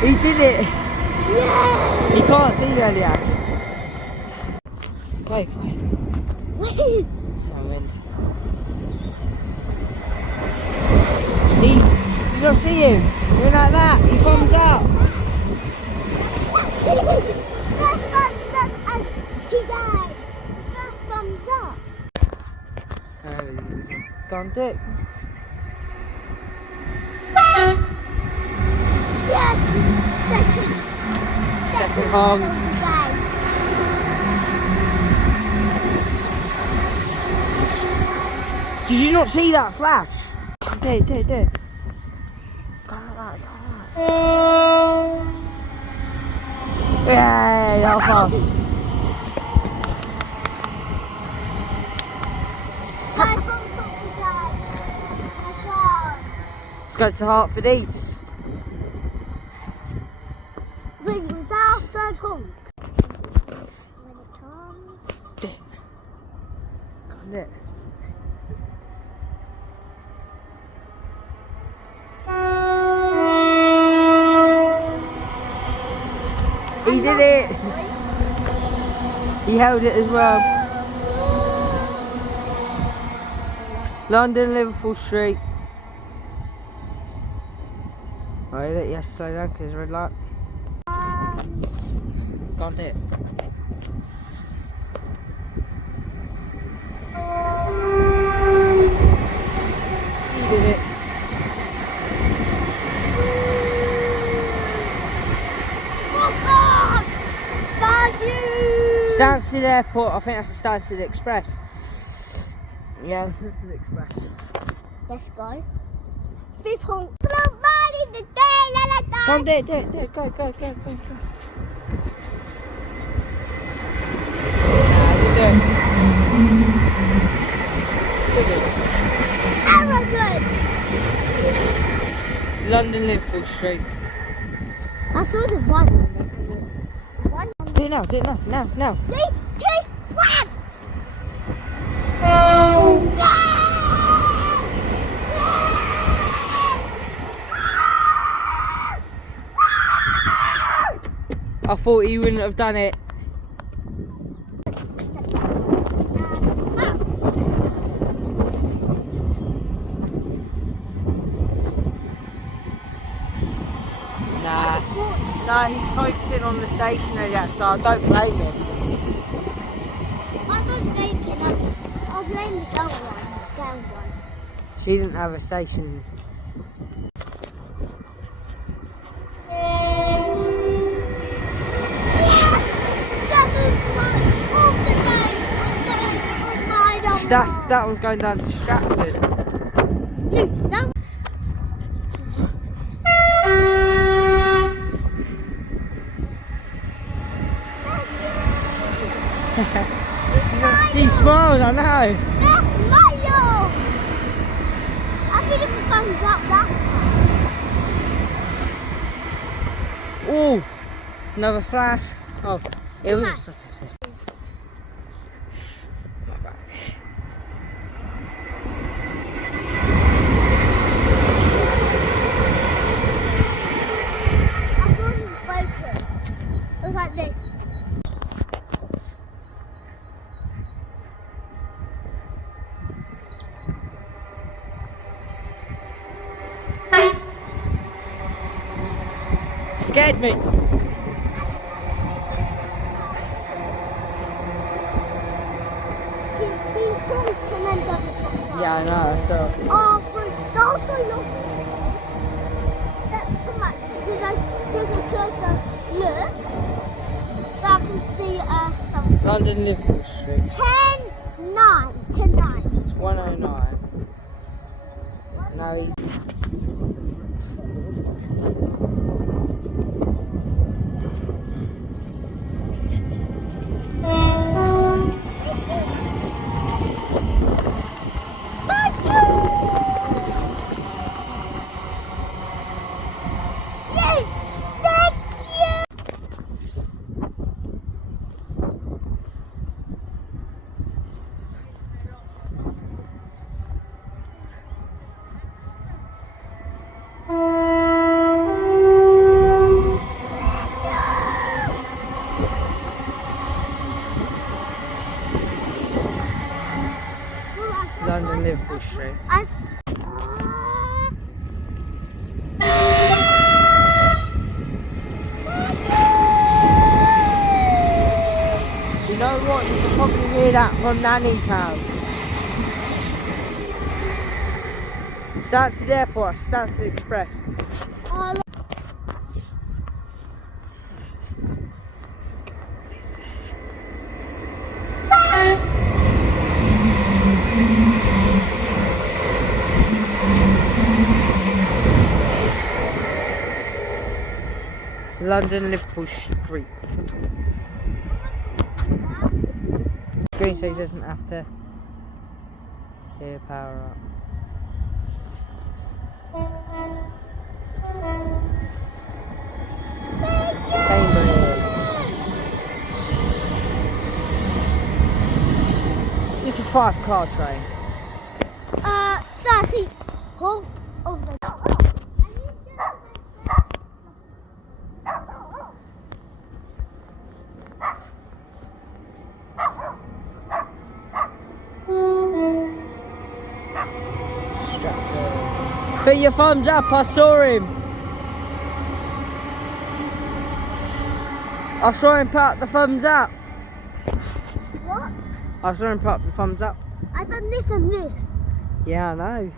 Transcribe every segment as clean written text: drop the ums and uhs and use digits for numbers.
He did it! You can't see where he has. Wait. Oh, wind. You don't see him? You're like that, he thumbs up. First thumbs up as he died. First thumbs up. Can't do it. Yes! Second honk. Did you not see that flash? Do it. Go like that. Yay, how fast. Let's go to Hartford East. Wait, was that our third honk? When it comes... Got it. He did it! He held it as well. London, Liverpool Street. Right, yes, slow down because red light. Got it. He did it. Stansted Airport, I think that's Stansted Express. Yeah, Stansted Express. Let's go. Fifth honk. Come on, do it. Go. Arrogant. London, Liverpool Street. I saw the one. Do it now. Now. 3, 2, 1. I thought he wouldn't have done it. No, he's focusing on the stationary app, so I don't blame him. I don't blame him. I'll blame the down one. She didn't have a station. That one's going down to Stratford. She smiled, I know. That's smile. I think if a thumbs up, that's fine. Oh, another flash. Oh, it was just like this. scared me. He honked and then done the thumbs up. Yeah, I know, so. Oh, but that was so long. That's too much because I took a closer look. So I can see something. London, Liverpool Street. 10-9. It's 109. Now he's. London Liverpool Street. You know what? You can probably hear that from Nanny's house. Stansted Airport, Stansted Express. London Liverpool Street. Green so he doesn't have to hear power up. Cambridge. It's a 5-car train. 30 honk of the Put your thumbs up, I saw him. I saw him put up the thumbs up. What? I saw him put up the thumbs up. I done this and this. Yeah, I know.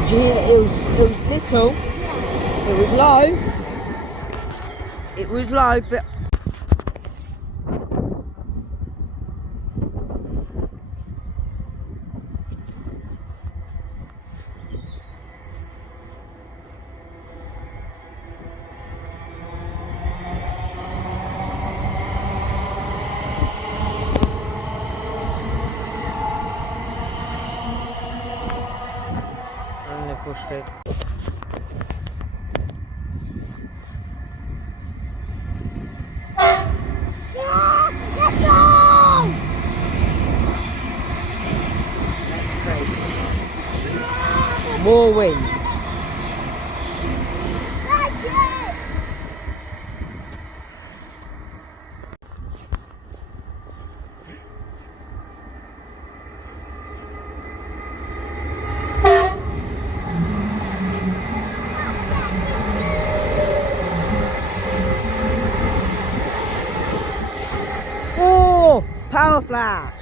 Did you hear that it was little? Yeah. It was low. It was low, but Liverpool Street. Let's go! That's crazy. More wind. That's it! Oh, power flash.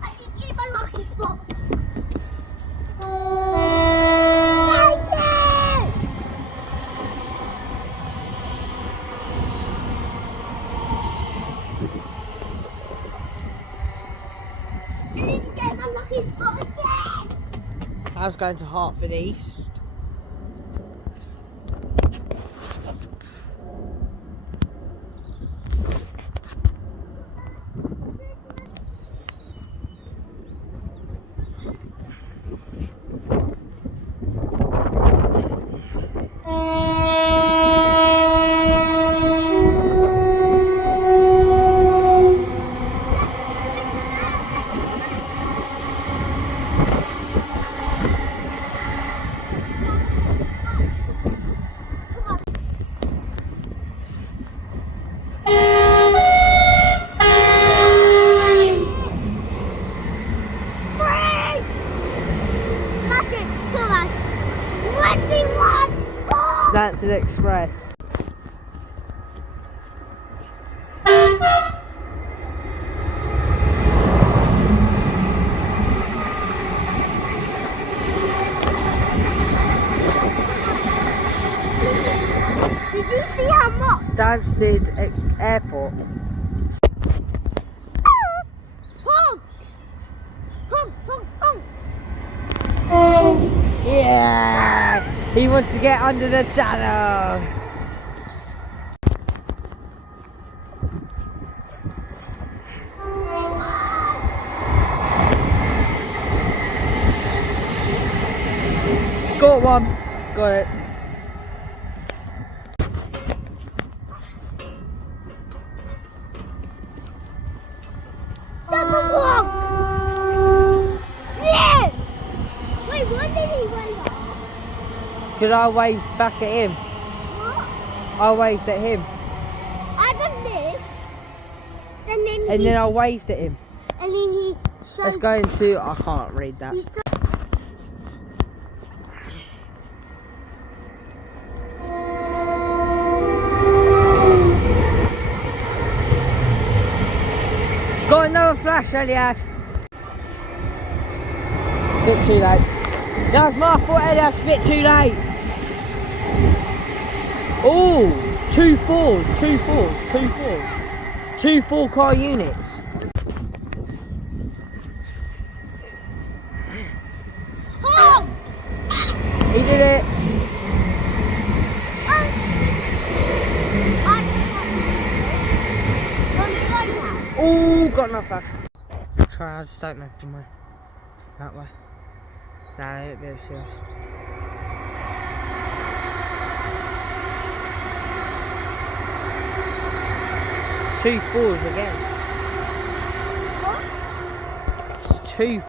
I can keep my lucky spot. I need to get my lucky spot again. I was going to Hertford East. Stansted Express. Did you see how much? Stansted Airport. Honk! Honk, honk, honk! Yeah! He wants to get under the channel. Got one. Got it. Double walk! Yes! Wait, what did he wave at? Could I wave back at him? What? I waved at him. I done this. And then I waved at him. And then he showed. Let's go into. I can't read that. Got another flash, Elias. Bit too late. That's my fault, Elias. Bit too late. Oh, 2 4s, 2 4s, 2 4s. 2 4-car units. Oh! He did it. Oh, got enough flash. Sorry, I just don't know from where. That way. Nah, it'd be serious. 2 4s again. It's 2